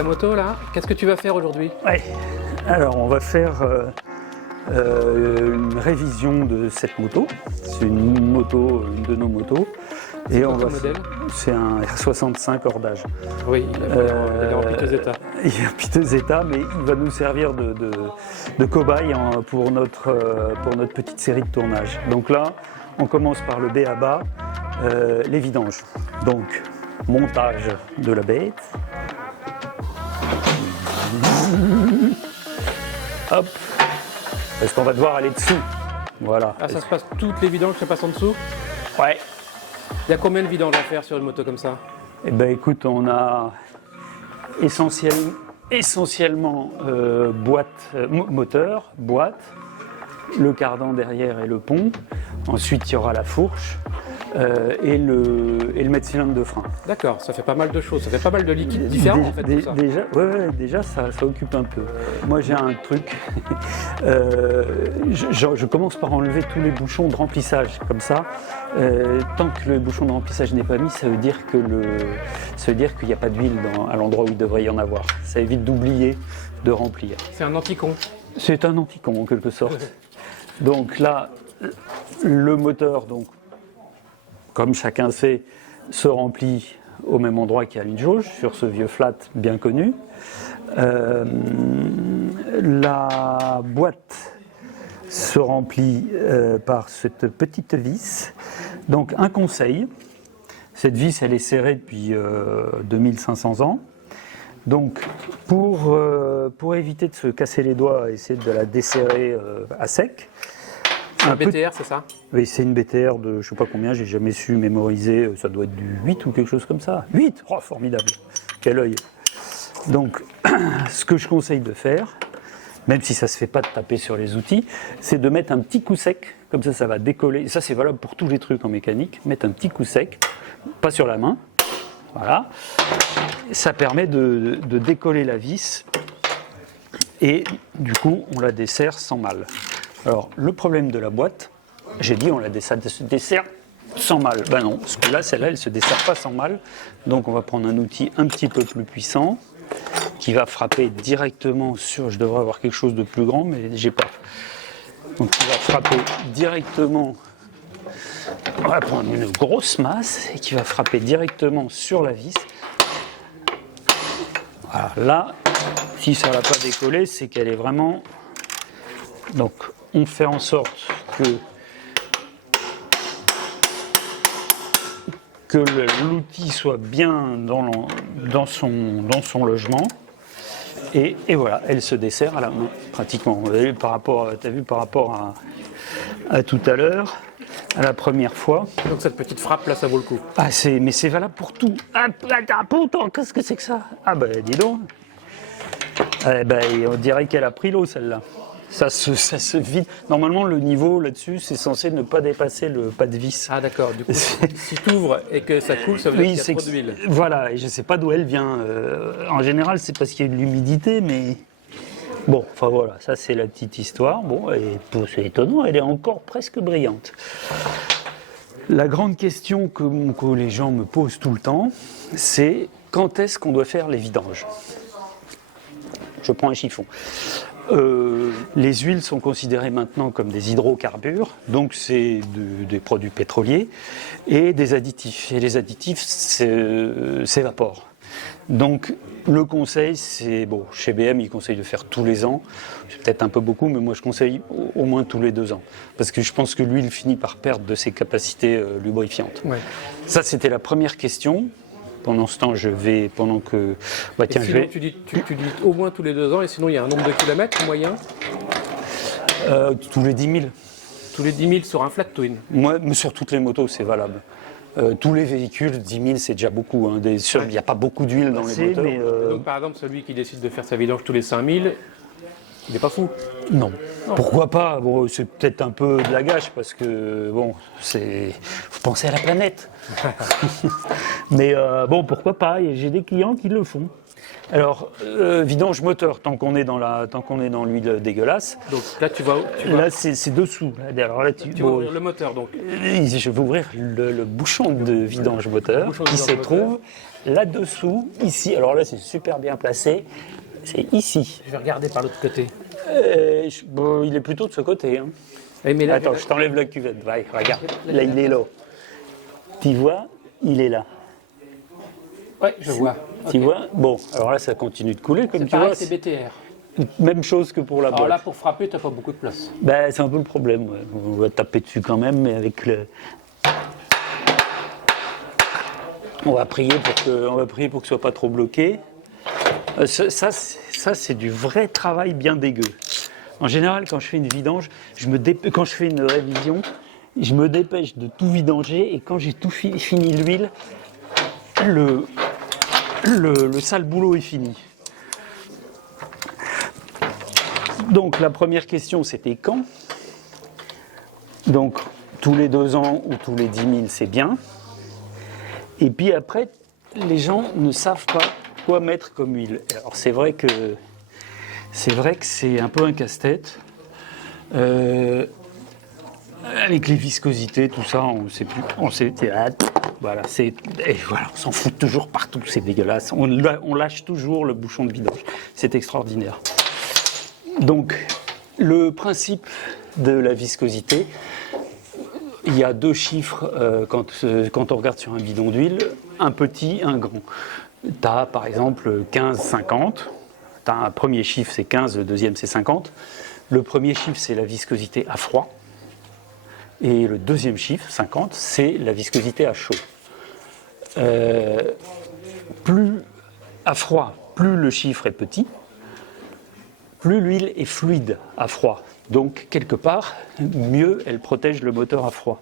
la moto là. Qu'est-ce que tu vas faire aujourd'hui? Ouais. Alors on va faire une révision de cette moto. C'est une de nos motos. C'est quoi ton modèle? C'est un R65 hors d'âge. Oui, il est en piteux état. Il est en piteux état, mais il va nous servir de cobaye pour notre petite série de tournage. Donc là, on commence par le B à bas, les vidanges. Donc, montage de la bête. Hop, parce qu'on va devoir aller dessous. Voilà. Ah, ça se passe, toutes les vidanges se passent en dessous? Ouais. Il y a combien de vidanges à faire sur une moto comme ça? Eh ben écoute, on a essentiellement moteur, boîte, le cardan derrière et le pont. Ensuite, il y aura la fourche et le mètre-cylindre de frein. D'accord, ça fait pas mal de choses, ça fait pas mal de liquides différents en fait tout ça. Déjà ça occupe un peu. Moi j'ai un truc, je commence par enlever tous les bouchons de remplissage, comme ça. Tant que le bouchon de remplissage n'est pas mis, ça veut dire qu'il n'y a pas d'huile à l'endroit où il devrait y en avoir. Ça évite d'oublier de remplir. C'est un anti-con. C'est un anti-con en quelque sorte. Donc là, le moteur, donc, comme chacun sait, se remplit au même endroit qu'il y a une jauge, sur ce vieux flat bien connu. La boîte se remplit par cette petite vis. Donc un conseil, cette vis elle est serrée depuis 2500 ans. Donc pour éviter de se casser les doigts, essayer de la desserrer à sec. Un BTR, c'est ça? Oui, c'est une BTR de je sais pas combien, j'ai jamais su mémoriser, ça doit être du 8 ou quelque chose comme ça. 8 ! Oh, formidable! Quel œil! Donc, ce que je conseille de faire, même si ça se fait pas de taper sur les outils, c'est de mettre un petit coup sec, comme ça va décoller. Et ça, c'est valable pour tous les trucs en mécanique. Mettre un petit coup sec, pas sur la main, voilà. Ça permet de décoller la vis et du coup, on la dessert sans mal. Alors, le problème de la boîte, j'ai dit on la dessert sans mal. Ben non, parce que là, celle-là, elle ne se dessert pas sans mal. Donc, on va prendre un outil un petit peu plus puissant qui va frapper directement sur... Je devrais avoir quelque chose de plus grand, mais j'ai pas. Donc, qui va frapper directement... On va prendre une grosse masse et qui va frapper directement sur la vis. Voilà, là, si ça ne l'a pas décollé, c'est qu'elle est vraiment... Donc, on fait en sorte que l'outil soit bien dans son logement. Et voilà, elle se dessert à la main, pratiquement. Vous avez vu par rapport à tout à l'heure, à la première fois. Donc cette petite frappe là, ça vaut le coup. Ah, mais c'est valable pour tout. Ah, pourtant, qu'est-ce que c'est que ça? Ah ben, dis donc. On dirait qu'elle a pris l'eau, celle-là. Ça se vide. Normalement, le niveau là-dessus, c'est censé ne pas dépasser le pas de vis. Ah d'accord, du coup, si tu ouvres et que ça coule, ça veut dire qu'il y a trop d'huile. Voilà, et je ne sais pas d'où elle vient. En général, c'est parce qu'il y a de l'humidité, mais... Bon, enfin voilà, ça c'est la petite histoire. Bon, et c'est étonnant, elle est encore presque brillante. La grande question que les gens me posent tout le temps, c'est quand est-ce qu'on doit faire les vidanges? Je prends un chiffon. Les huiles sont considérées maintenant comme des hydrocarbures, donc c'est des produits pétroliers et des additifs. Et les additifs s'évaporent. Donc le conseil, c'est, bon, chez BM, ils conseillent de faire tous les ans. C'est peut-être un peu beaucoup, mais moi je conseille au moins tous les 2 ans. Parce que je pense que l'huile finit par perdre de ses capacités lubrifiantes. Ouais. Ça, c'était la première question. Pendant ce temps, je vais, pendant que... Bah, tiens, sinon, tu dis au moins tous les 2 ans, et sinon il y a un nombre de kilomètres moyen? Tous les 10 000. Tous les 10 000 sur un flat twin? Moi, sur toutes les motos, c'est valable. Tous les véhicules, 10 000, c'est déjà beaucoup. Hein. Il n'y a pas beaucoup d'huile dans les moteurs. Mais, donc, par exemple, celui qui décide de faire sa vidange tous les 5 000, il n'est pas fou? Non. Pourquoi pas? Bon, c'est peut-être un peu de la gâche parce que, bon, faut penser à la planète. Mais bon, pourquoi pas? J'ai des clients qui le font. Alors, vidange moteur, tant qu'on est dans l'huile dégueulasse. Donc là, tu vois. Là, c'est dessous. Alors là, Tu vas ouvrir le moteur, donc. Je vais ouvrir le bouchon de vidange moteur qui se trouve là-dessous, ici. Alors là, c'est super bien placé. C'est ici. Je vais regarder par l'autre côté. Bon, il est plutôt de ce côté. Hein. Mais là, Attends, je t'enlève la cuvette. Ouais, regarde. Là, il est là. Tu vois, il est là. Ouais, je vois. Tu vois? Bon, alors là, ça continue de couler, comme tu Pareil, vois. c'est BTR. Même chose que pour la boîte. Alors là, pour frapper, tu n'as pas beaucoup de place. Ben, c'est un peu le problème. Ouais. On va taper dessus quand même, mais avec le. On va prier pour que ce soit pas trop bloqué. Ça, c'est du vrai travail bien dégueu. En général, quand je fais une vidange, quand je fais une révision, je me dépêche de tout vidanger et quand j'ai tout fini l'huile, le sale boulot est fini. Donc la première question, c'était quand? Donc tous les 2 ans ou tous les 10 000, c'est bien. Et puis après, les gens ne savent pas quoi mettre comme huile. Alors c'est vrai que c'est un peu un casse-tête. Avec les viscosités, tout ça, on sait plus. Voilà, on s'en fout toujours partout, c'est dégueulasse. On lâche toujours le bouchon de vidange. C'est extraordinaire. Donc, le principe de la viscosité, il y a 2 chiffres quand on regarde sur un bidon d'huile, un petit, un grand. Tu as par exemple 15-50. Tu as un premier chiffre, c'est 15, le deuxième, c'est 50. Le premier chiffre, c'est la viscosité à froid. Et le deuxième chiffre, 50, c'est la viscosité à chaud. Plus à froid, plus le chiffre est petit, plus l'huile est fluide à froid. Donc, quelque part, mieux elle protège le moteur à froid.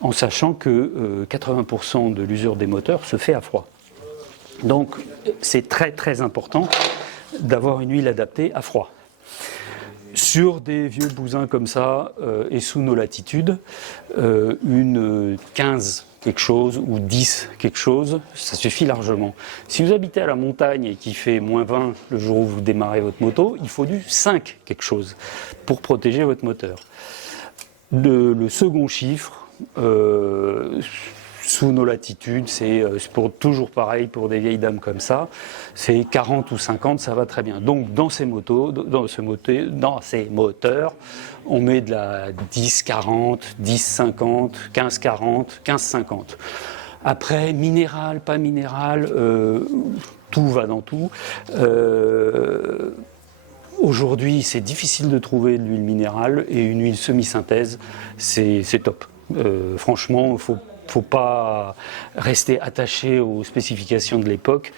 En sachant que 80% de l'usure des moteurs se fait à froid. Donc, c'est très très important d'avoir une huile adaptée à froid. Sur des vieux bousins comme ça, et sous nos latitudes, une 15 quelque chose ou 10 quelque chose, ça suffit largement. Si vous habitez à la montagne et qu'il fait -20 le jour où vous démarrez votre moto, il faut du 5 quelque chose pour protéger votre moteur. Le second chiffre, sous nos latitudes, c'est toujours pareil pour des vieilles dames comme ça, c'est 40 ou 50, ça va très bien. Donc dans ces moteurs, on met de la 10-40, 10-50, 15-40, 15-50. Après, minéral, pas minéral, tout va dans tout. Aujourd'hui, c'est difficile de trouver de l'huile minérale et une huile semi-synthèse, c'est top. Franchement, il ne faut pas rester attaché aux spécifications de l'époque.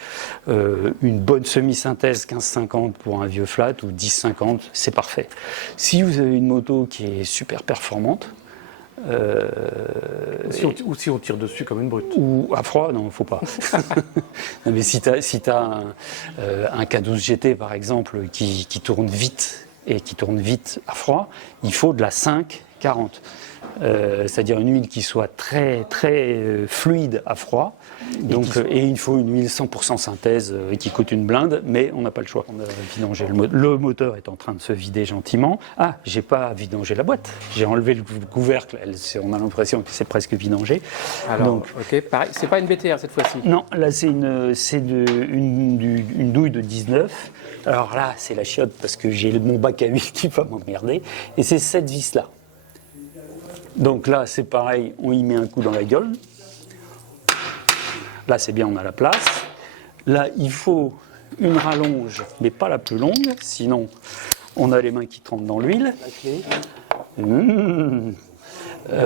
Une bonne semi-synthèse 15-50 pour un vieux flat ou 10-50, c'est parfait. Si vous avez une moto qui est super performante, ou si on tire dessus comme une brute. Ou à froid, non, il ne faut pas. Non, mais si tu as un K12 GT par exemple qui tourne vite et qui tourne vite à froid, il faut de la 5-40. C'est-à-dire une huile qui soit très très fluide à froid. Donc, et il faut une huile 100% synthèse qui coûte une blinde, mais on n'a pas le choix. On a vidangé le moteur est en train de se vider gentiment. Ah, j'ai pas vidangé la boîte. J'ai enlevé le couvercle. On a l'impression que c'est presque vidangé. Alors, donc, ok, pareil. C'est pas une BTR cette fois-ci. Non, là c'est une douille de 19. Alors là, c'est la chiotte parce que j'ai mon bac à huile qui va m'emmerder. Et c'est cette vis là. Donc là, c'est pareil, on y met un coup dans la gueule. Là, c'est bien, on a la place. Là, il faut une rallonge, mais pas la plus longue, sinon on a les mains qui trempent dans l'huile.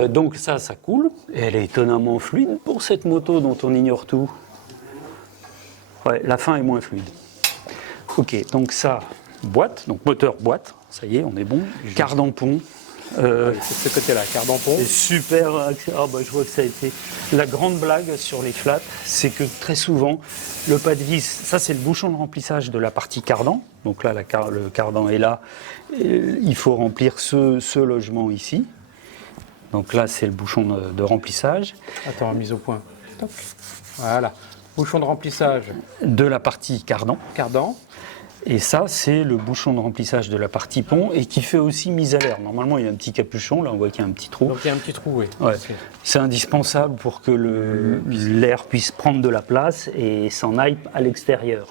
Donc ça coule. Et elle est étonnamment fluide pour cette moto dont on ignore tout. Ouais, la fin est moins fluide. Ok, donc ça, boîte, donc moteur boîte, ça y est, on est bon. Cardampon. C'est ce côté-là, cardampon. C'est super. Je vois que ça a été la grande blague sur les flats, c'est que très souvent, le pas de vis, ça c'est le bouchon de remplissage de la partie cardan. Donc là, le cardan est là. Il faut remplir ce logement ici. Donc là, c'est le bouchon de remplissage. Attends, mise au point. Stop. Voilà. Bouchon de remplissage, de la partie cardan. cardan. Et ça, c'est le bouchon de remplissage de la partie pont et qui fait aussi mise à l'air. Normalement, il y a un petit capuchon, là on voit qu'il y a un petit trou. Donc il y a un petit trou, oui. Ouais. C'est indispensable pour que l'air puisse prendre de la place et s'en aille à l'extérieur.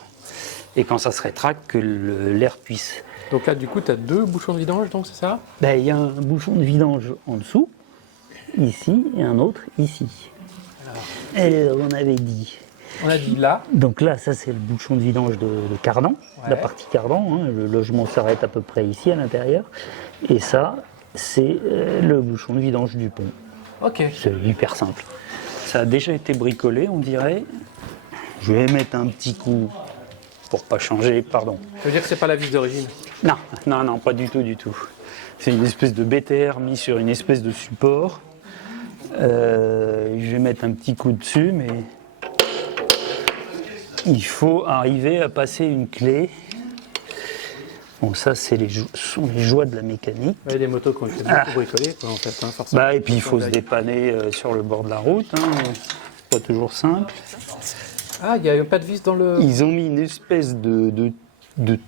Et quand ça se rétracte, que l'air puisse... Donc là, du coup, tu as 2 bouchons de vidange, donc c'est ça? Ben, il y a un bouchon de vidange en dessous, ici, et un autre ici. Et on avait dit... On a dit là. Donc là, ça c'est le bouchon de vidange de cardan, Ouais. la partie cardan. Hein, le logement s'arrête à peu près ici à l'intérieur. Et ça, c'est le bouchon de vidange du pont. Ok. C'est hyper simple. Ça a déjà été bricolé, on dirait. Je vais mettre un petit coup pour pas changer, pardon. Ça veut dire que c'est pas la vis d'origine? Non, pas du tout, du tout. C'est une espèce de BTR mis sur une espèce de support. Je vais mettre un petit coup dessus, mais il faut arriver à passer une clé. Bon, ça, c'est sont les joies de la mécanique. Il y a des motos qui ont été beaucoup bricolées, quoi, en fait, hein, forcément. Bah, et puis, il faut se dépanner sur le bord de la route. Hein. C'est pas toujours simple. Ah, il n'y a pas de vis dans le... Ils ont mis une espèce de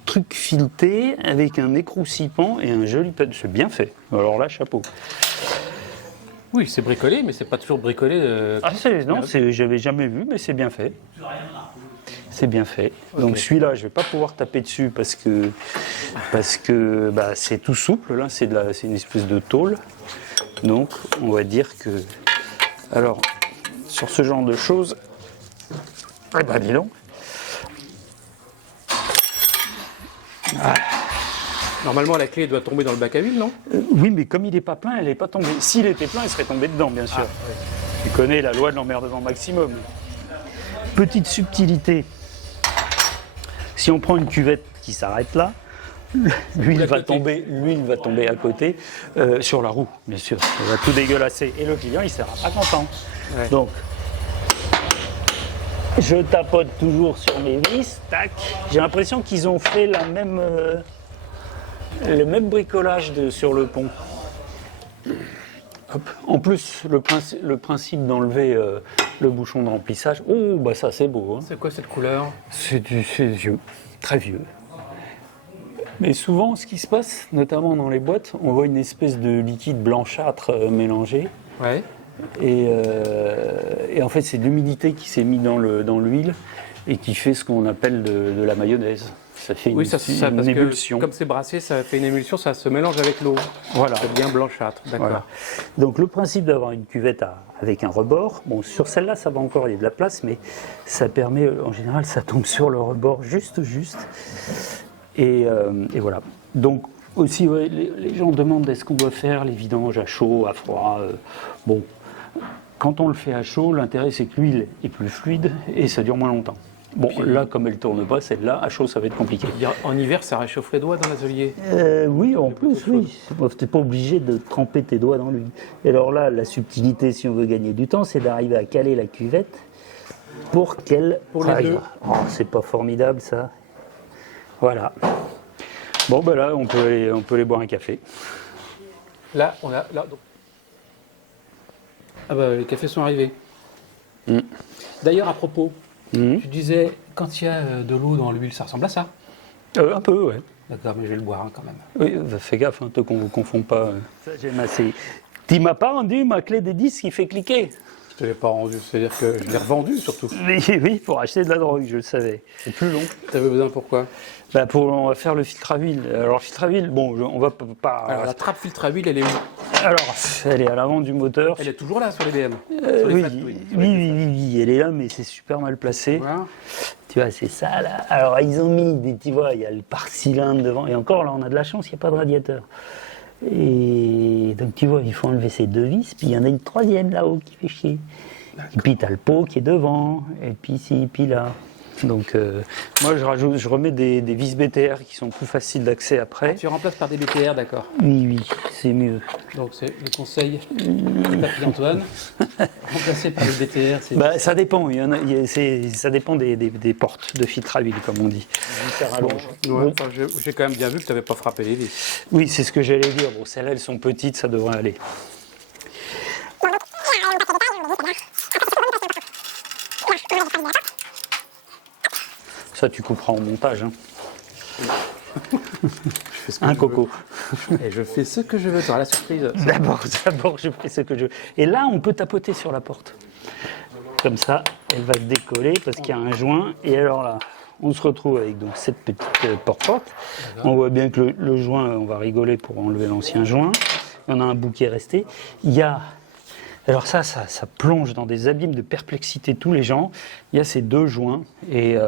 truc fileté avec un écroussipant et un joli pad. C'est bien fait. Alors là, chapeau. Oui, c'est bricolé, mais c'est pas toujours bricolé. Non, j'avais jamais vu, mais c'est bien fait. C'est bien fait. Donc celui-là, je vais pas pouvoir taper dessus parce que bah, c'est tout souple. Là, c'est une espèce de tôle. Donc, on va dire que, alors, sur ce genre de choses, eh ben, dis donc. Normalement, la clé doit tomber dans le bac à huile, non? Oui, mais comme il n'est pas plein, elle n'est pas tombée. S'il était plein, elle serait tombée dedans, bien sûr. Tu connais la loi de l'emmerdement maximum. Petite subtilité. Si on prend une cuvette qui s'arrête là, l'huile va tomber à côté sur la roue, bien sûr. Ça va tout dégueulasser. Et le client, il sera pas content. Ouais. Donc, je tapote toujours sur mes vis. Tac. J'ai l'impression qu'ils ont fait le même bricolage sur le pont. Hop. En plus, le principe d'enlever le bouchon de remplissage, oh, bah ça c'est beau. Hein. C'est quoi cette couleur? C'est vieux, très vieux. Mais souvent, ce qui se passe, notamment dans les boîtes, on voit une espèce de liquide blanchâtre mélangé. Ouais. Et en fait, c'est de l'humidité qui s'est mise dans l'huile et qui fait ce qu'on appelle de la mayonnaise. Ça fait Oui, parce une émulsion. que comme c'est brassé, ça fait une émulsion, ça se mélange avec l'eau. Voilà. Ça devient blanchâtre, d'accord. Voilà. Donc le principe d'avoir une cuvette avec un rebord, bon sur celle-là ça va encore, il y a de la place, mais ça permet, en général ça tombe sur le rebord juste. Et voilà. Donc aussi, ouais, les gens demandent est-ce qu'on doit faire les vidanges à chaud, à froid. Bon, quand on le fait à chaud, l'intérêt c'est que l'huile est plus fluide et ça dure moins longtemps. Bon, là, comme elle tourne pas, celle-là, à chaud, ça va être compliqué. En hiver, ça réchauffe les doigts dans l'atelier. Oui, en plus, oui. Tu n'es pas obligé de tremper tes doigts dans l'huile. Et alors là, la subtilité, si on veut gagner du temps, c'est d'arriver à caler la cuvette pour qu'elle... Pour les deux. Oh, c'est pas formidable, ça. Voilà. Bon, ben là, on peut aller boire un café. Là, on a... Là, donc... Ah bah, les cafés sont arrivés. D'ailleurs, à propos... Tu disais, quand il y a de l'eau dans l'huile, ça ressemble à ça? Un peu, ouais. D'accord, mais je vais le boire hein, quand même. Oui, fais gaffe, hein, qu'on ne vous confond pas. Ça, j'aime assez. Tu m'as pas rendu ma clé des disques qui fait cliquer. Je ne l'ai pas rendu, c'est-à-dire que je l'ai revendu surtout. Oui, pour acheter de la drogue, je le savais. C'est plus long. Tu avais besoin pourquoi? Bah on va faire le filtre à huile. Alors, le filtre à huile, bon, on va pas... Alors, la trappe filtre à huile, elle est où? Alors, elle est à l'avant du moteur. Elle est toujours là sur les BM. Sur les Oui, Fat, oui, elle est là, mais c'est super mal placé. Voilà. Tu vois, c'est ça, là. Alors, ils ont mis tu vois, il y a le pare-cylindre devant. Et encore, là, on a de la chance, il n'y a pas de radiateur. Et donc, tu vois, il faut enlever ces deux vis. Puis, il y en a une troisième là-haut qui fait chier. Et puis, tu as le pot qui est devant. Et puis, ici, puis là. Donc, moi, je remets des vis BTR qui sont plus faciles d'accès après. Tu remplaces par des BTR, d'accord. Oui, c'est mieux. Donc, c'est le conseil du papy Antoine. Remplacer par des BTR, c'est... Bah, ça dépend, ça dépend des portes de filtre à huile, comme on dit. Ouais, enfin, j'ai quand même bien vu que tu n'avais pas frappé les vis. Oui, c'est ce que j'allais dire. Bon, celles-là, elles sont petites, ça devrait aller. Ça, tu couperas en montage. Hein. Un Coco. Et je fais ce que je veux. Tu auras la surprise. D'abord, je fais ce que je veux. Et là, on peut tapoter sur la porte. Comme ça, elle va se décoller parce qu'il y a un joint. Et alors là, on se retrouve avec donc cette petite porte. On voit bien que le joint, on va rigoler pour enlever l'ancien joint. Il y en a un bout qui est resté. Il y a... Alors ça plonge dans des abîmes de perplexité tous les gens. Il y a ces deux joints et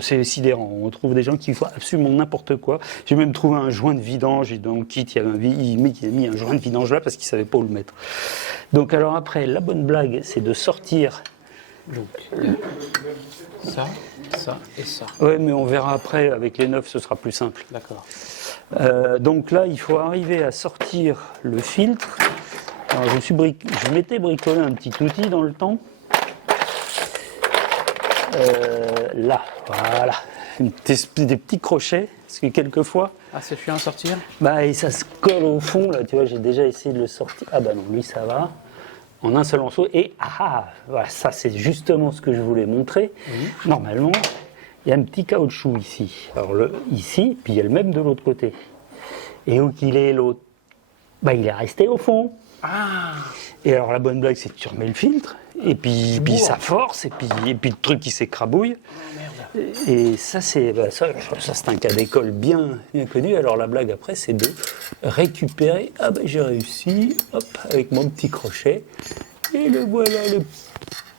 c'est sidérant. On trouve des gens qui font absolument n'importe quoi. J'ai même trouvé un joint de vidange et dans le kit, il y a mis un joint de vidange là parce qu'il ne savait pas où le mettre. Donc alors après, la bonne blague, c'est de sortir. Donc, ça et ça. Ouais, mais on verra après, avec les neufs, ce sera plus simple. D'accord. Donc là, il faut arriver à sortir le filtre. Alors je m'étais bricolé un petit outil dans le temps. Là, voilà. Des petits crochets, parce que quelquefois... Ah, c'est chiant à sortir? Bah, et ça se colle au fond, là, tu vois, j'ai déjà essayé de le sortir. Ah bah non, lui ça va. En un seul morceau. Et voilà, ça c'est justement ce que je voulais montrer. Normalement, il y a un petit caoutchouc ici. Alors ici, puis il y a le même de l'autre côté. Et où qu'il est l'autre? Bah, il est resté au fond. Ah. Et alors la bonne blague, c'est que tu remets le filtre, et puis ça force, et puis le truc qui s'écrabouille. Et ça, c'est un cas d'école bien connu. Alors la blague après, c'est de récupérer. Ah ben j'ai réussi, hop, avec mon petit crochet. Et le voilà, le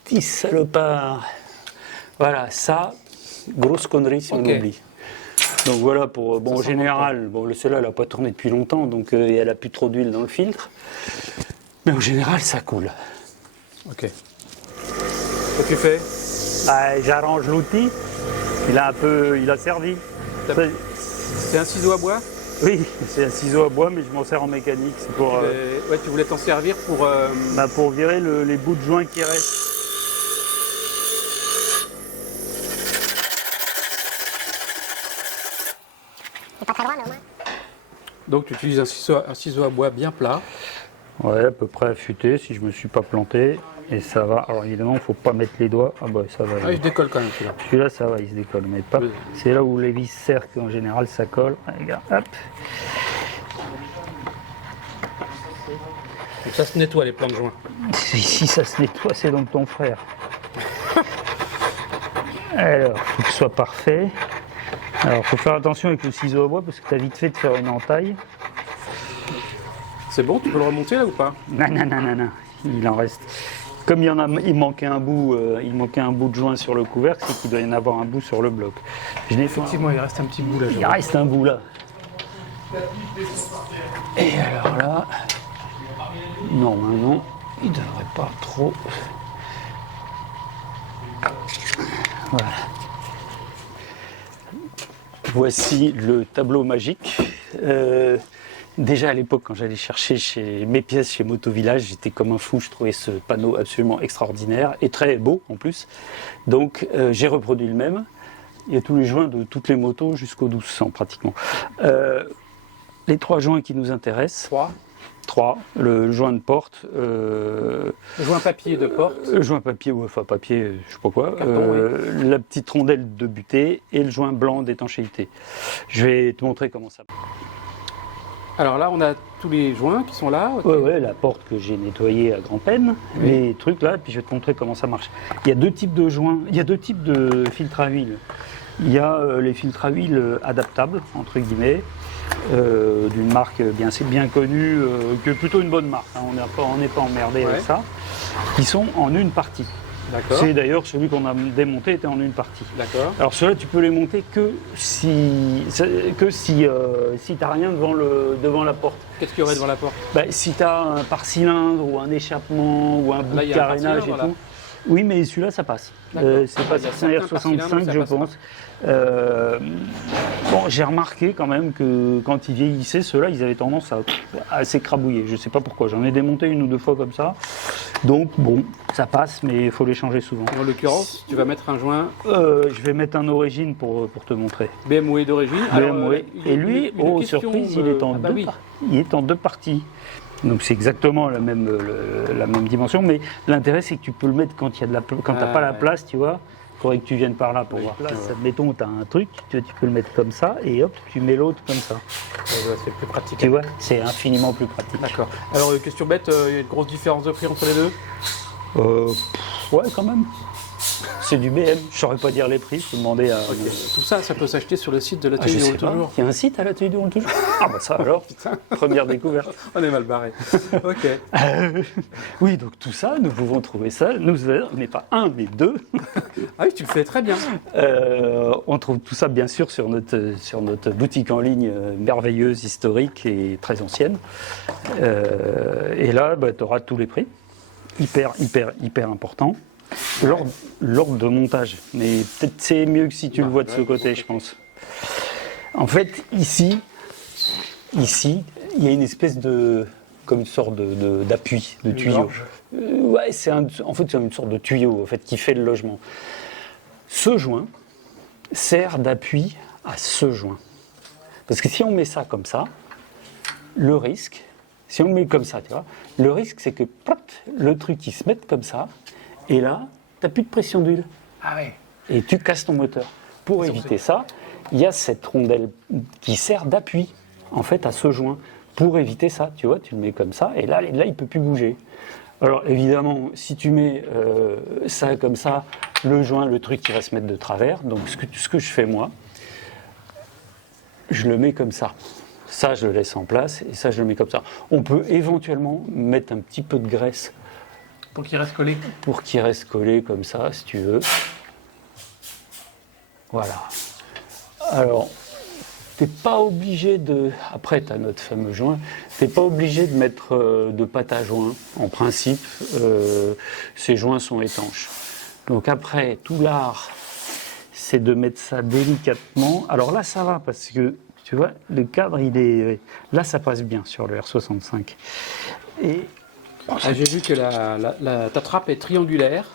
petit salopard. Voilà, ça, grosse connerie si on oublie. Donc voilà, en général, celle-là, elle n'a pas tourné depuis longtemps, donc elle n'a plus trop d'huile dans le filtre. Mais en général, ça coule. Ok. Qu'est-ce que tu fais? J'arrange l'outil. Il a servi. C'est un ciseau à bois? Oui, c'est un ciseau à bois, mais je m'en sers en mécanique. C'est pour, ouais, tu voulais t'en servir pour... pour virer les bouts de joint qui restent. Pas très loin, mais au moins. Donc tu utilises un ciseau à bois bien plat. Ouais, à peu près affûté, si je me suis pas planté. Et ça va. Alors évidemment, il ne faut pas mettre les doigts. Ah bah ça va. Ah, il se décolle quand même celui-là. Celui-là, ça va, il se décolle. Mais pas. Oui. C'est là où les vis serrent qu'en général ça colle. Allez, regarde, hop. Donc ça se nettoie les plans de joint. Si ça se nettoie, c'est donc ton frère. Alors, il faut que ce soit parfait. Alors, il faut faire attention avec le ciseau à bois parce que tu as vite fait de faire une entaille. C'est bon, tu peux le remonter là ou pas? Non, il en reste. Comme il manquait un bout de joint sur le couvercle, c'est qu'il doit y en avoir un bout sur le bloc. Effectivement, il reste un petit bout là. Il reste un bout là. Et alors là, normalement, il ne devrait pas trop. Voilà. Voici le tableau magique. Déjà à l'époque, quand j'allais chercher mes pièces chez Moto Village, j'étais comme un fou. Je trouvais ce panneau absolument extraordinaire et très beau en plus. Donc j'ai reproduit le même. Il y a tous les joints de toutes les motos jusqu'au 1200 pratiquement. Les 3 joints qui nous intéressent. 3. Le joint de porte. Le joint papier de porte. Le joint papier, ou enfin papier, je sais pas quoi. Carton, la petite rondelle de butée et le joint blanc d'étanchéité. Je vais te montrer comment ça. Alors là, on a tous les joints qui sont là. Okay. Ouais, la porte que j'ai nettoyée à grand-peine, les trucs là, puis je vais te montrer comment ça marche. Il y a 2 types de joints, il y a 2 types de filtres à huile. Il y a les filtres à huile adaptables, entre guillemets, d'une marque bien connue, qui est plutôt une bonne marque, hein, on n'est pas emmerdé avec ça, qui sont en une partie. D'accord. C'est d'ailleurs celui qu'on a démonté était en une partie. D'accord. Alors ceux-là, tu peux les monter que si tu n'as rien devant la porte. Qu'est-ce qu'il y aurait devant la porte? Si tu as un pare-cylindre ou un échappement ou un bout de carénage et tout. Oui, mais celui-là, ça passe. C'est pas un R65, je pense. J'ai remarqué quand même que quand ils vieillissaient, ceux-là, ils avaient tendance à s'écrabouiller. Je ne sais pas pourquoi. J'en ai démonté 1 ou 2 fois comme ça. Donc, bon, ça passe, mais il faut les changer souvent. En l'occurrence, tu vas mettre un joint... je vais mettre un origine pour te montrer. BMW d'origine. BMW. Et lui, surprise, il est en 2 parties. Donc c'est exactement la même dimension, mais l'intérêt c'est que tu peux le mettre quand tu n'as pas la place, tu vois. faudrait que tu viennes par là pour voir. Là, admettons, tu as un truc, tu peux le mettre comme ça, et hop, tu mets l'autre comme ça. C'est plus pratique. Tu vois, c'est infiniment plus pratique. D'accord. Alors, question bête, il y a une grosse différence de prix entre les deux? Ouais, quand même. C'est du BM, je saurais pas dire les prix, il faut demander à... Ok. Tout ça, ça peut s'acheter sur le site de Ah, je l'atelier sais Roule pas, Toujours. il y a un site à l'atelier du Roule Toujours. Ah bah ça alors, première découverte. On est mal barré. Ok. Oui, donc tout ça, nous pouvons trouver ça, nous mais pas un, mais deux. Ah oui, tu le fais très bien. On trouve tout ça bien sûr sur notre boutique en ligne merveilleuse, historique et très ancienne. Et là, bah, tu auras tous les prix, hyper important. L'ordre de montage, mais peut-être c'est mieux que si tu le vois de ce côté, je pense. En fait, ici, il y a une espèce de, comme une sorte d'appui, de tuyau. Ouais, en fait, c'est une sorte de tuyau en fait, qui fait le logement. Ce joint sert d'appui à ce joint. Parce que si on met ça comme ça, le risque, si on le met comme ça, tu vois, le risque c'est que plop, le truc il se mette comme ça, et là, tu n'as plus de pression d'huile. Ah ouais. Et tu casses ton moteur. Pour éviter ça, il y a cette rondelle qui sert d'appui, en fait, à ce joint. Pour éviter ça, tu vois, tu le mets comme ça, et là il ne peut plus bouger. Alors évidemment, si tu mets ça comme ça, le joint, le truc, il va se mettre de travers. Donc ce que je fais moi, je le mets comme ça. Ça, je le laisse en place, et ça, je le mets comme ça. On peut éventuellement mettre un petit peu de graisse Pour qu'il reste collé. pour qu'il reste collé comme ça, si tu veux. Voilà. Alors, t'es pas obligé de... Après, tu as notre fameux joint. T'es pas obligé de mettre de pâte à joint. En principe, ces joints sont étanches. Donc après, tout l'art, c'est de mettre ça délicatement. Alors là, ça va, parce que, tu vois, le cadre, il est... Là, ça passe bien sur le R65. Et... Ah, j'ai vu que ta trappe est triangulaire,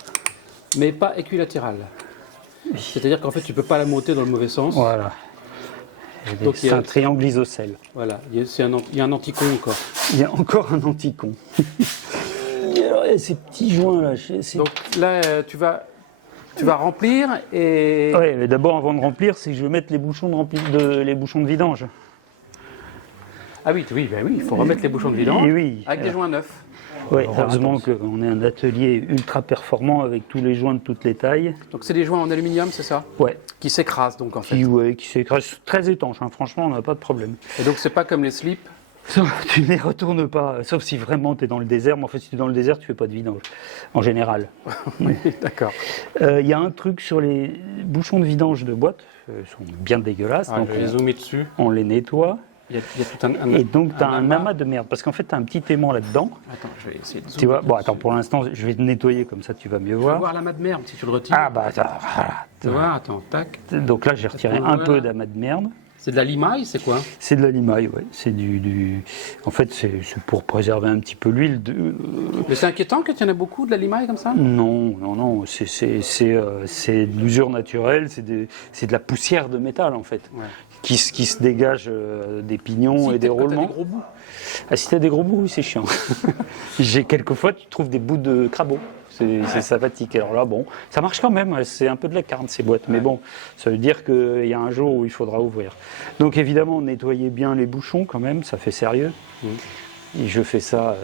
mais pas équilatérale. C'est-à-dire qu'en fait, tu peux pas la monter dans le mauvais sens. Voilà. Donc, C'est un triangle isocèle. Voilà, il y a un anticon encore. Il y a encore un anticon. Et alors, il y a ces petits joints là. Donc là, tu vas remplir et... Ouais, mais d'abord, avant de remplir, c'est que je vais mettre les bouchons les bouchons de vidange. Ah oui, il faut remettre les bouchons de vidange Et oui. avec des joints neufs. Oui, heureusement qu'on est un atelier ultra performant avec tous les joints de toutes les tailles. Donc c'est des joints en aluminium, c'est ça? Ouais. Qui s'écrasent donc en fait. Qui s'écrasent très étanche, hein. Franchement, on n'a pas de problème. Et donc c'est pas comme les slips? Tu ne les retournes pas, sauf si vraiment tu es dans le désert. Mais en fait, si tu es dans le désert, tu fais pas de vidange, en général. Oui, d'accord. Il y a un truc sur les bouchons de vidange de boîte, ils sont bien dégueulasses. Ah, Donc je vais zoomer dessus. on les nettoie. Il y a tout un Et donc, tu as un amas de merde. Parce qu'en fait, tu as un petit aimant là-dedans. Attends, je vais essayer de zoomer. Tu vois, bon, attends, pour l'instant, je vais te nettoyer comme ça, tu vas mieux Tu vas voir. voir l'amas de merde si tu le retires. Ah, bah, attends, voilà. Tu vois, attends, tac. Donc là, j'ai retiré un peu d'amas de merde. C'est de la limaille, c'est quoi? C'est de la limaille, ouais. C'est En fait, c'est pour préserver un petit peu l'huile. Mais c'est inquiétant qu'il y en ait beaucoup de la limaille comme ça? Non. C'est de l'usure naturelle, c'est de la poussière de métal, en fait. Ouais. Qui se dégage des pignons et des roulements. Des gros bouts. Ah, si t'as des gros bouts, oui, c'est chiant. Quelquefois, tu trouves des bouts de crabeau. C'est sympathique. Alors là, bon, ça marche quand même. C'est un peu de la carne, ces boîtes. Mais bon, ça veut dire qu'il y a un jour où il faudra ouvrir. Donc évidemment, nettoyer bien les bouchons quand même, ça fait sérieux. Et je fais ça.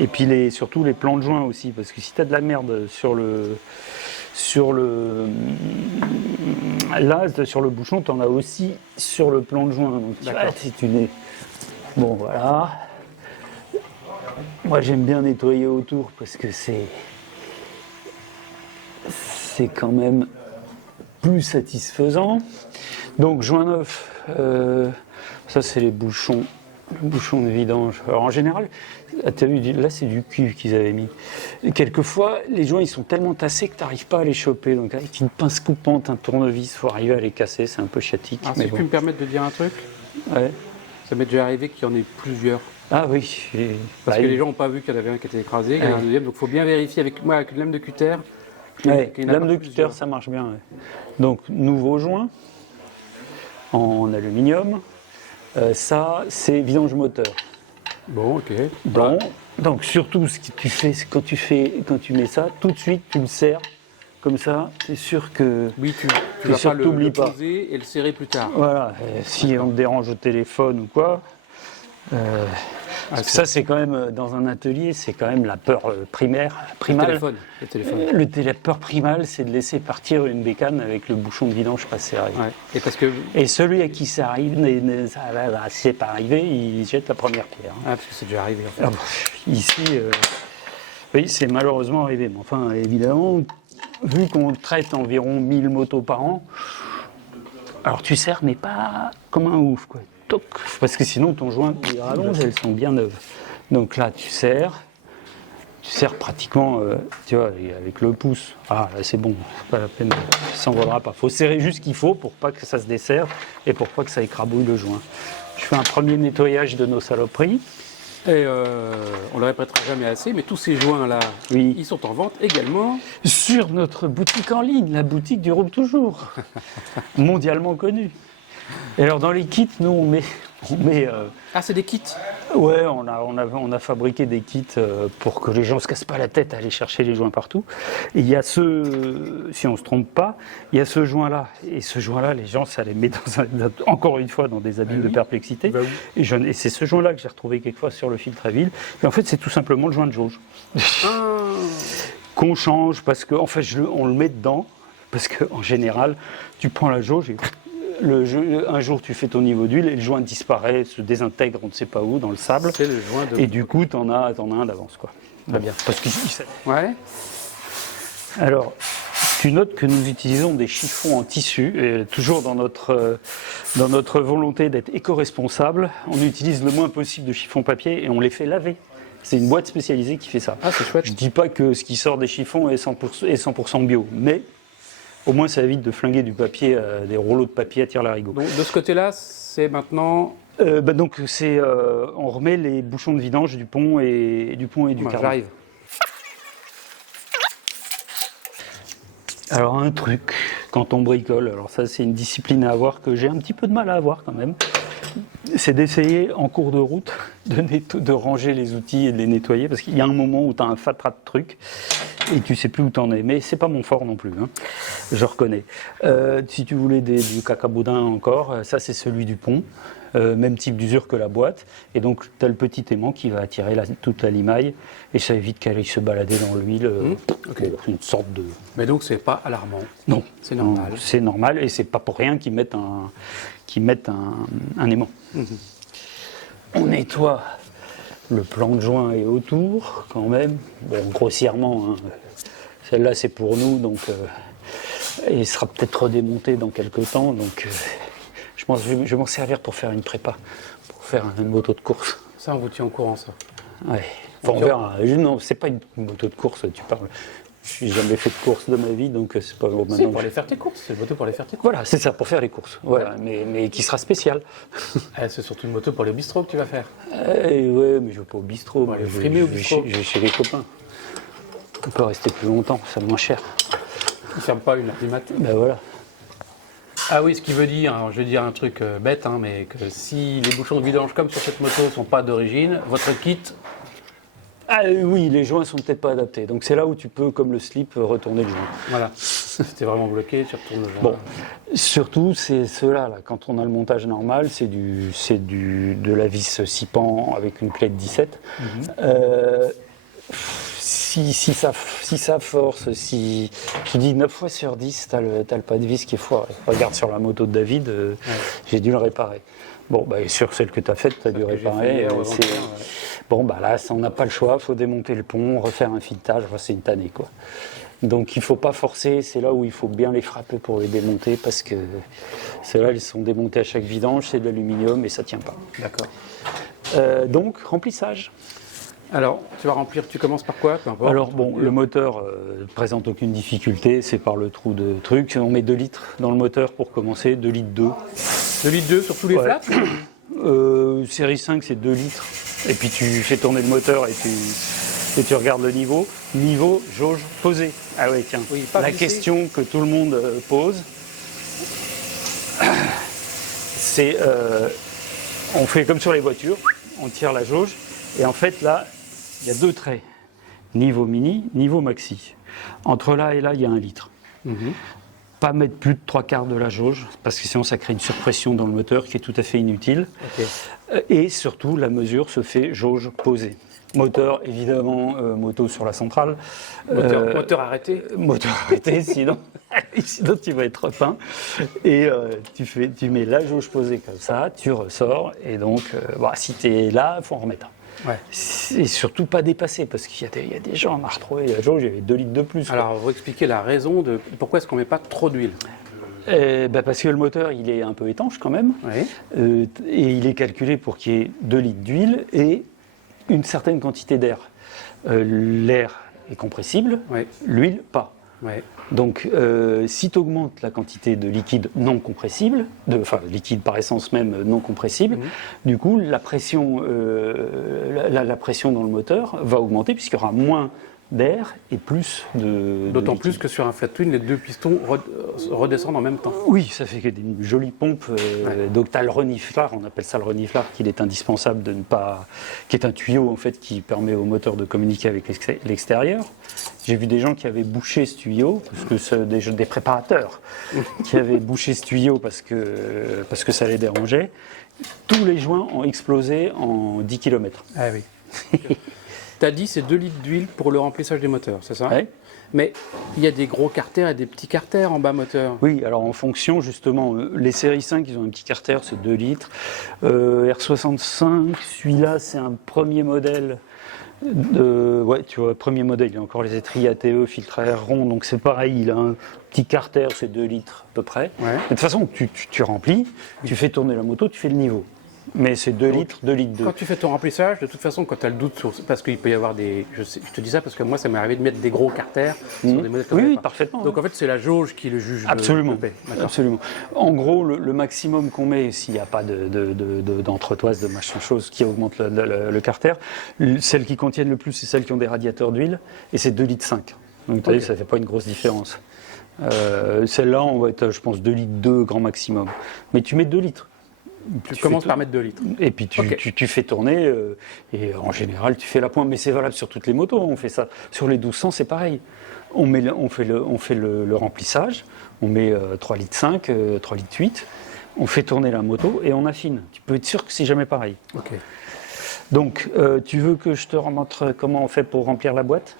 Et puis surtout les plans de joint aussi. Parce que si t'as de la merde sur le bouchon, tu en as aussi sur le plan de joint. Donc, bon, voilà. Moi, j'aime bien nettoyer autour parce que c'est quand même plus satisfaisant. Donc, joint neuf, ça, c'est les bouchons de vidange. Alors, en général, tu as vu, là, c'est du cuivre qu'ils avaient mis. Et quelquefois, les joints, ils sont tellement tassés que tu n'arrives pas à les choper. Donc, avec une pince coupante, un tournevis, il faut arriver à les casser. C'est un peu chiatique. Alors, mais si tu peux me permettre de dire un truc, ouais. ça m'est déjà arrivé qu'il y en ait plusieurs. Ah oui. Parce que les gens n'ont pas vu qu'il y en avait un qui était écrasé, qu'il y en a un deuxième. Donc, il faut bien vérifier avec une lame de cutter. Ouais, lame de cutter, ça marche bien. Ouais. Donc, nouveau joint en aluminium. Ça, c'est vidange moteur. Bon, ok. Bon, donc surtout ce que tu fais, c'est quand tu mets ça, tout de suite tu le serres comme ça, c'est sûr que... Oui, tu T'es vas sûr pas que le t'oublies pas. poser et le serrer plus tard. Voilà, si on te dérange au téléphone ou quoi... parce que ça, c'est quand même, dans un atelier, c'est quand même la peur primale. Le téléphone. La peur primale, c'est de laisser partir une bécane avec le bouchon de vidange pas serré. Ouais. Et parce que... Et celui à qui ça arrive, si c'est pas arrivé, il jette la première pierre. Ah, parce que c'est déjà arrivé. En fait. Ah bon, ici, oui, c'est malheureusement arrivé. Mais enfin, évidemment, vu qu'on traite environ 1000 motos par an, alors tu serres, mais pas comme un ouf, quoi. Toc, parce que sinon, ton joint, les rallonges, elles sont bien neuves. Donc là, tu serres pratiquement, tu vois, avec le pouce. Ah, là, c'est bon, c'est pas la peine, ça s'envolera pas. Il faut serrer juste ce qu'il faut pour pas que ça se desserre et pour pas que ça écrabouille le joint. Je fais un premier nettoyage de nos saloperies. Et on ne le répétera jamais assez, mais tous ces joints-là, Oui. ils sont en vente également. Sur notre boutique en ligne, la boutique du Roule Toujours, mondialement connue. Et alors dans les kits, nous on met Ah, c'est des kits. ouais, on a fabriqué des kits pour que les gens se cassent pas la tête à aller chercher les joints partout. Et il y a si on se trompe pas, il y a ce joint-là. Et ce joint-là, les gens, ça les met encore une fois dans des abîmes de perplexité. Bah oui. Et c'est ce joint-là que j'ai retrouvé quelquefois sur le filtre à vide. Et en fait, c'est tout simplement le joint de jauge. Qu'on change parce que, en fait, on le met dedans parce qu'en général, tu prends la jauge et un jour tu fais ton niveau d'huile et le joint disparaît, se désintègre, on ne sait pas où, dans le sable. C'est le joint de... Et du coup, t'en as un d'avance, quoi. Très bien. Parce que Ouais. alors, tu notes que nous utilisons des chiffons en tissu, et toujours dans notre volonté d'être éco-responsable, on utilise le moins possible de chiffons papier et on les fait laver. C'est une boîte spécialisée qui fait ça. Ah, c'est chouette. Je dis pas que ce qui sort des chiffons est 100% bio, mais au moins ça évite de flinguer du papier, des rouleaux de papier à tire-larigot. Donc, de ce côté-là, c'est maintenant... Donc on remet les bouchons de vidange du pont et du Moi, cardan. j'arrive. Alors un truc, quand on bricole, alors ça c'est une discipline à avoir que j'ai un petit peu de mal à avoir quand même, c'est d'essayer en cours de route de ranger les outils et de les nettoyer, parce qu'il y a un moment où tu as un fatras de trucs et tu sais plus où t'en es, mais c'est pas mon fort non plus, hein. Je reconnais. Si tu voulais du cacaboudin encore, ça c'est celui du pont. Même type d'usure que la boîte, et donc tu as le petit aimant qui va attirer toute la limaille et ça évite qu'elle aille se balader dans l'huile. ok. Bon, c'est une sorte de... Mais donc, c'est pas alarmant. Non, C'est normal. non, c'est normal et c'est pas pour rien qu'ils mettent un aimant. On nettoie le plan de joint et autour quand même, bon, grossièrement, hein. Celle-là c'est pour nous, donc et il sera peut-être redémonté dans quelques temps, donc je pense que je vais m'en servir pour faire une prépa, pour faire une moto de course. Ça, on vous tient au courant, ça. Ouais. Enfin, on verra. Non, c'est pas une moto de course, tu parles. Je n'ai jamais fait de course de ma vie, donc c'est pas maintenant. C'est pour aller faire tes courses. C'est une moto pour aller faire tes courses. Voilà, c'est ça, pour faire les courses. Voilà, mais qui sera spéciale. C'est surtout une moto pour les bistrots que tu vas faire. Ouais, mais je vais pas au bistrot. Pour aller je frimer au vais bistrot. je vais chez les copains. On peut rester plus longtemps, ça moins cher. Ils ne ferment pas 1h du matin. Ben voilà. Ah oui, ce qui veut dire, alors je vais dire un truc bête, hein, mais que si les bouchons de vidange comme sur cette moto ne sont pas d'origine, votre kit... Ah oui, les joints sont peut-être pas adaptés. Donc c'est là où tu peux, comme le slip, retourner le joint. Voilà, c'était vraiment bloqué, tu retournes le Bon, surtout c'est ceux-là, là, quand on a le montage normal, c'est de la vis 6 pans avec une clé de 17. Si ça force, si tu dis 9 fois sur 10, t'as le pas de vis qui est foiré. Regarde sur la moto de David, j'ai dû le réparer. Bon, bah, sur celle que tu as faite, tu as dû réparer. Bon, bah là, on n'a pas le choix, il faut démonter le pont, refaire un filetage, enfin, c'est une tannée, quoi. Donc il ne faut pas forcer, c'est là où il faut bien les frapper pour les démonter, parce que celles-là, elles sont démontées à chaque vidange, c'est de l'aluminium et ça ne tient pas. D'accord. Donc, remplissage. Alors, tu vas remplir, tu commences par quoi? Peu importe. Alors bon, le moteur ne présente aucune difficulté, c'est par le trou de truc. On met 2 litres dans le moteur pour commencer, 2 litres 2. 2 litres 2 sur tous les flaps? Série 5, c'est 2 litres. Et puis tu fais tourner le moteur et tu regardes le niveau. Niveau, jauge, posé. Ah ouais, tiens, Oui, pas la glissé. question que tout le monde pose, c'est on fait comme sur les voitures, on tire la jauge. Et en fait, là, il y a 2 traits. Niveau mini, niveau maxi. Entre là et là, il y a 1 litre. Pas mettre plus de 3/4 de la jauge, parce que sinon ça crée une surpression dans le moteur qui est tout à fait inutile. Et surtout, la mesure se fait jauge posée. Moteur, évidemment, moto sur la centrale. Moteur arrêté. Moteur arrêté, sinon tu vas être fin. Et tu mets la jauge posée comme ça, tu ressors. Et donc, si tu es là, il faut en remettre. Ouais. Et surtout pas dépasser, parce qu'il y a des gens, on a retrouvé la jauge, il y avait 2 litres de plus. Alors, vous expliquez la raison de pourquoi est-ce qu'on ne met pas trop d'huile. Parce que le moteur, il est un peu étanche quand même. Oui. Et il est calculé pour qu'il y ait 2 litres d'huile et une certaine quantité d'air. L'air est compressible, Oui. l'huile pas. Oui. Donc, si tu augmentes la quantité de liquide non compressible, liquide par essence même non compressible, du coup, la pression dans le moteur va augmenter puisqu'il y aura moins d'air et plus de D'autant liquide. plus que sur un flat twin, les deux pistons redescendent en même temps. Oui, ça fait que des jolies pompes. Donc, tu as le reniflard, on appelle ça le reniflard, qu'il est indispensable de ne pas. Qui est un tuyau en fait qui permet au moteur de communiquer avec l'extérieur. J'ai vu des gens qui avaient bouché ce tuyau, parce que c'est des préparateurs qui avaient bouché ce tuyau parce que ça les dérangeait. Tous les joints ont explosé en 10 km. Ah oui. Tu as dit c'est 2 litres d'huile pour le remplissage des moteurs, c'est ça? Ouais. Mais il y a des gros carters et des petits carters en bas moteur. Oui, alors en fonction, justement, les séries 5, ils ont un petit carter, c'est 2 litres. R65, celui-là, c'est un premier modèle. Tu vois, premier modèle, il y a encore les étriers ATE, filtre à air rond, donc c'est pareil, il a un petit carter, c'est 2 litres à peu près. Ouais. De toute façon, tu remplis, tu fais tourner la moto, tu fais le niveau. Mais c'est 2 litres, 2 litres 2. Quand tu fais ton remplissage, de toute façon, quand tu as le doute sur. Parce qu'il peut y avoir des. Je te dis ça parce que moi, ça m'est arrivé de mettre des gros carters sur des modèles comme Oui, ça. parfaitement. Donc en fait, c'est la jauge qui le juge. Absolument. de paix. D'accord. Absolument. En gros, le maximum qu'on met, s'il n'y a pas d'entretoise, de machin chose qui augmente le carter, celles qui contiennent le plus, c'est celles qui ont des radiateurs d'huile, et c'est 2 litres 5. Donc tu vois, ça ne fait pas une grosse différence. Celle-là, on va être, je pense, 2 litres 2 grand maximum. Mais tu mets 2 litres. Tu commences par mettre 2 litres. Et puis tu fais tourner, et en général tu fais la pointe, mais c'est valable sur toutes les motos, on fait ça. Sur les 1200 c'est pareil, on fait le remplissage, on met 3 litres 5, 3 litres 8, on fait tourner la moto et on affine. Tu peux être sûr que c'est jamais pareil. Ok. Donc tu veux que je te montre comment on fait pour remplir la boîte?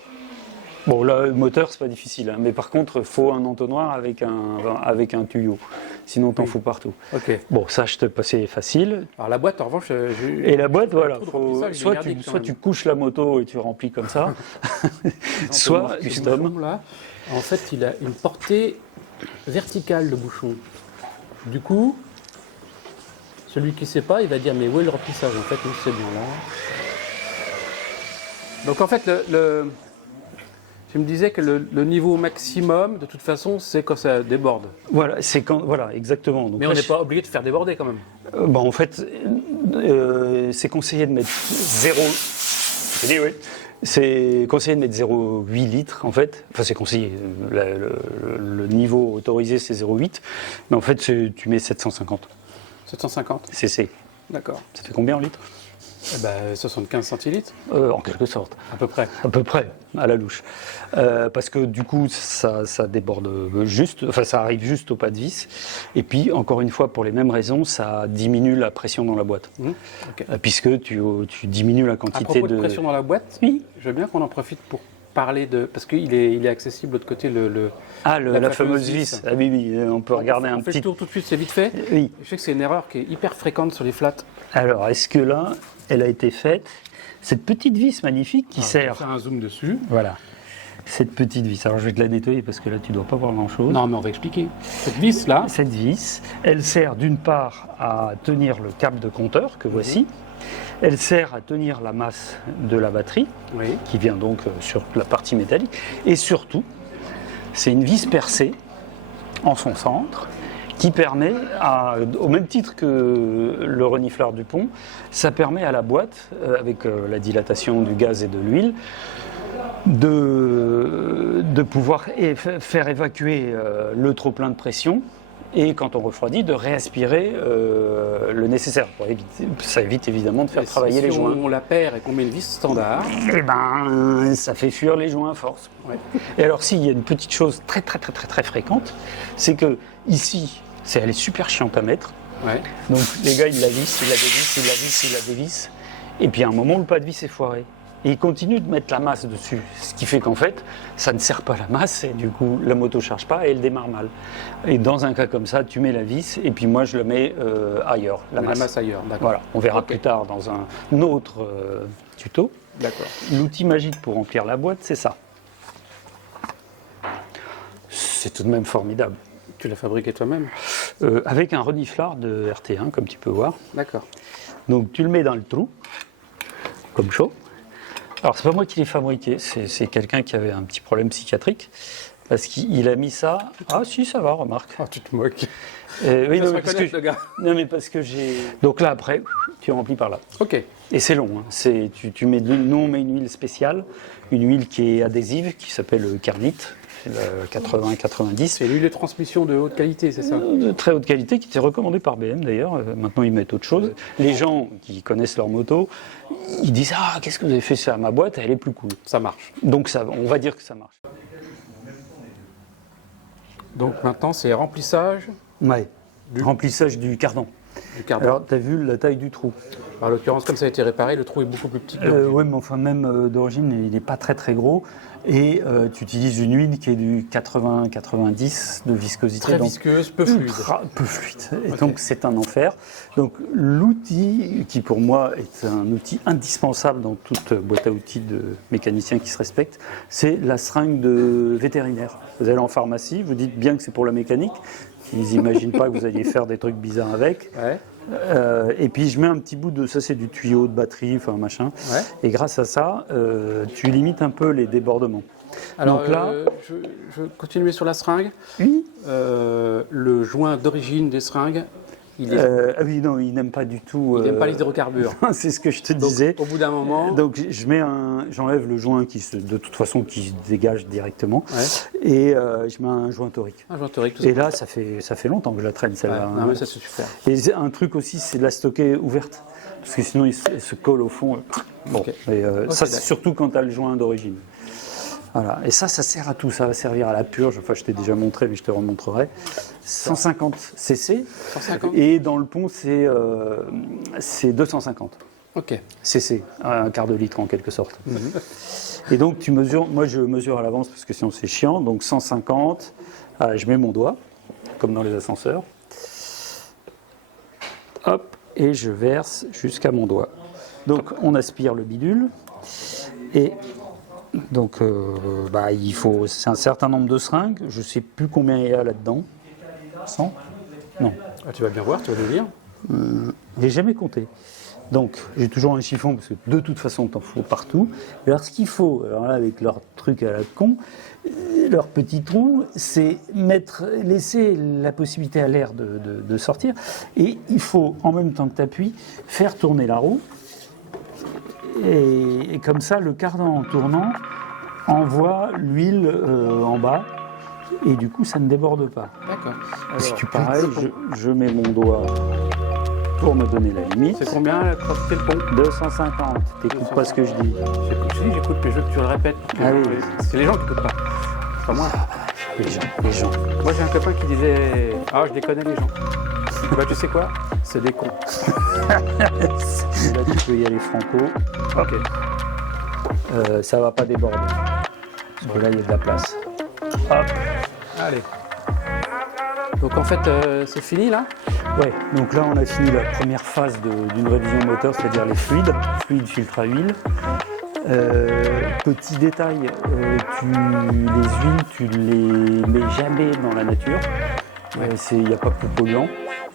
Bon, là, le moteur, c'est pas difficile, hein, mais par contre, il faut un entonnoir avec un tuyau. Sinon, t'en fous partout. Ok. Bon, ça, je te passais facile. Alors la boîte, en revanche. Et la boîte, voilà. trou de remplissage, il est merdique, quand Soit même. tu couches la moto et tu remplis comme ça, soit custom. Bouchon, là, en fait, il a une portée verticale, le bouchon. Du coup, celui qui ne sait pas, il va dire mais où est le remplissage? En fait, nous, c'est bien là. Donc en fait, je me disais que le niveau maximum, de toute façon, c'est quand ça déborde. Voilà, voilà, exactement. Donc Mais là, on n'est pas obligé de faire déborder quand même. En fait, c'est conseillé de mettre 0. J'ai dit oui. C'est conseillé de mettre 0,8 litres en fait. Enfin, c'est conseillé. Le niveau autorisé, c'est 0,8. Mais en fait, tu mets 750 750. cc. D'accord. Ça fait combien en litres? 75 centilitres, En quelque sorte. à peu près. À peu près, à la louche. Parce que du coup, ça déborde juste, enfin ça arrive juste au pas de vis. Et puis, encore une fois, pour les mêmes raisons, ça diminue la pression dans la boîte. Ok. Puisque tu diminues la À quantité propos de pression dans la boîte, Oui. je veux bien qu'on en profite pour parler de... Parce qu'il est accessible de l'autre côté, la fameuse vis. Ah oui, on peut regarder on un fait petit... le tour tout de suite, c'est vite fait. Oui. Je sais que c'est une erreur qui est hyper fréquente sur les flats. Alors, est-ce que là, elle a été faite? Cette petite vis magnifique qui Je vais sert... faire un zoom dessus. Voilà. Cette petite vis. Alors, je vais te la nettoyer parce que là, tu ne dois pas voir grand-chose. Non, mais on va expliquer. Cette vis-là, Cette vis, elle sert d'une part à tenir le câble de compteur que voici. Elle sert à tenir la masse de la batterie, oui. qui vient donc sur la partie métallique. Et surtout, c'est une vis percée en son centre qui permet, au même titre que le reniflard du pont, ça permet à la boîte, avec la dilatation du gaz et de l'huile, de pouvoir faire évacuer le trop-plein de pression et quand on refroidit, de réaspirer le nécessaire. Ça évite évidemment de faire travailler les si joints. on la perd et qu'on met une vis standard, Eh ben, ça fait fuir les joints à force. ouais. Et alors, s'il y a une petite chose très fréquente, c'est que ici, elle est super chiante à mettre. Ouais. Donc, les gars, ils la vissent, ils la dévissent, ils la vissent, ils la dévissent. Et puis, à un moment, le pas de vis est foiré. Et ils continuent de mettre la masse dessus. Ce qui fait qu'en fait, ça ne sert pas la masse et du coup, la moto ne charge pas et elle démarre mal. Et dans un cas comme ça, tu mets la vis et puis moi, je la mets ailleurs, la masse. Ailleurs, d'accord. Voilà, on verra Ok. plus tard dans un autre tuto. D'accord. L'outil magique pour remplir la boîte, c'est ça. C'est tout de même formidable. Tu l'as fabriqué toi-même? Avec un reniflard de RT1, comme tu peux voir. D'accord. Donc tu le mets dans le trou, comme chaud. Alors c'est pas moi qui l'ai fabriqué, c'est quelqu'un qui avait un petit problème psychiatrique. Parce qu'il a mis ça. Ah si, ça va, remarque. Oh, tu te moques. Oui, Il va non, se mais parce reconnaître, que, le gars. non, mais parce que j'ai. Donc là, après, tu remplis par là. Ok. Et c'est long. Hein. Tu mets de l'huile. Nous, on met une huile spéciale, une huile qui est adhésive, qui s'appelle Carnite, c'est le 80-90. C'est l'huile de transmission de haute qualité, c'est ça? De très haute qualité, qui était recommandée par BM d'ailleurs. Maintenant, ils mettent autre chose. Les gens qui connaissent leur moto, ils disent ah, qu'est-ce que vous avez fait sur ma boîte? Elle est plus cool. Ça marche. Donc ça, on va dire que ça marche. Donc maintenant, c'est remplissage Ouais. Remplissage du cardan. du cardan. Alors, tu as vu la taille du trou? En l'occurrence, comme ça a été réparé, le trou est beaucoup plus petit que l'autre. Oui, mais enfin, même d'origine, il n'est pas très gros. Et tu utilises une huile qui est du 80-90 de viscosité. Très donc visqueuse, peu fluide. ultra peu fluide. Et Ok. donc, c'est un enfer. Donc, l'outil, qui pour moi est un outil indispensable dans toute boîte à outils de mécanicien qui se respecte, c'est la seringue de vétérinaire. Vous allez en pharmacie, vous dites bien que c'est pour la mécanique. Ils n'imaginent pas que vous alliez faire des trucs bizarres avec. Ouais. Et puis je mets un petit bout de ça, c'est du tuyau de batterie, enfin machin. Ouais. Et grâce à ça, tu limites un peu les débordements. Alors Donc là, je continuer sur la seringue. oui. Le joint d'origine des seringues, il Ah oui, non, il n'aime pas du tout. n'aime pas les hydrocarbures. C'est ce que je te Donc, disais. au bout d'un moment, Donc j'enlève le joint de toute façon qui se dégage directement, ouais, et je mets un joint torique. un joint torique, tout Et ça. là, ça fait longtemps que je la traîne Ouais, celle-là. non, mais ça c'est super. Et un truc aussi, c'est de la stocker ouverte. Parce que sinon, elle se colle au fond. Bon, Ok. et, ça, d'accord. c'est surtout quand tu as le joint d'origine. Voilà. Et ça sert à tout. Ça va servir à la purge. Enfin, je t'ai déjà montré, mais je te remontrerai. 150 cc. 150. Et dans le pont, c'est 250 Ok. cc. Un quart de litre en quelque sorte. Et donc, tu mesures. Moi, je mesure à l'avance parce que sinon, c'est chiant. Donc, 150. Je mets mon doigt, comme dans les ascenseurs. Hop. Et je verse jusqu'à mon doigt. Donc on aspire le bidule et donc il faut, c'est un certain nombre de seringues, je ne sais plus combien il y a là-dedans. 100 ? Non, Ah, tu vas bien voir, tu vas nous dire. je n'ai jamais compté. Donc j'ai toujours un chiffon parce que de toute façon t'en faut partout. Et alors ce qu'il faut, alors là avec leur truc à la con, leur petit trou, c'est laisser la possibilité à l'air de sortir. Et il faut, en même temps que tu appuies, faire tourner la roue. Et comme ça, le cardan en tournant envoie l'huile en bas. Et du coup, ça ne déborde pas. D'accord. Si Alors, tu pareil, je mets mon doigt pour me donner la limite. c'est combien la quantité de pont? 250. T'écoutes pas ce que je dis. J'écoute, mais je veux que tu le répètes. Ah oui. C'est les gens qui n'écoutent pas. Pas moi. Les gens. Moi j'ai un copain qui disait ah je déconne les gens. Bah tu sais quoi? C'est des cons. Là, tu peux y aller franco. Ok. Ça va pas déborder. Parce que là, il y a de la place. Hop. Allez. Donc en fait c'est fini là? Ouais, donc là, on a fini la première phase d'une révision moteur, c'est-à-dire les fluides filtre à huile. Petit détail, les huiles, tu les mets jamais dans la nature. Il n'y a pas plus polluant.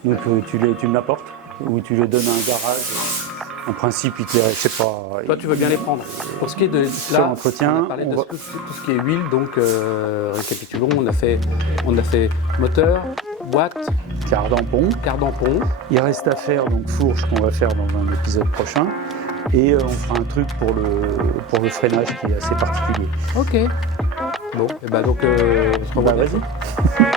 Donc tu me l'apportes ou tu les donnes à un garage. En principe, je sais pas. Toi tu veux bien les prendre. Pour ce qui est de Sur l'entretien, on a parlé de on va- tout ce qui est huile, donc récapitulons, on a fait moteur, boîte, Cardan-pont. cardan-pont. Il reste à faire donc fourche qu'on va faire dans un épisode prochain. Et on fera un truc pour le freinage qui est assez particulier. Ok. Bon, et bah donc on se revoit. Vas-y.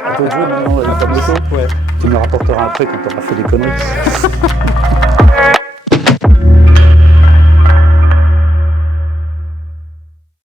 À toi de jouer maintenant avec ta moto. Ouais. Tu me le rapporteras après quand tu auras fait des conneries.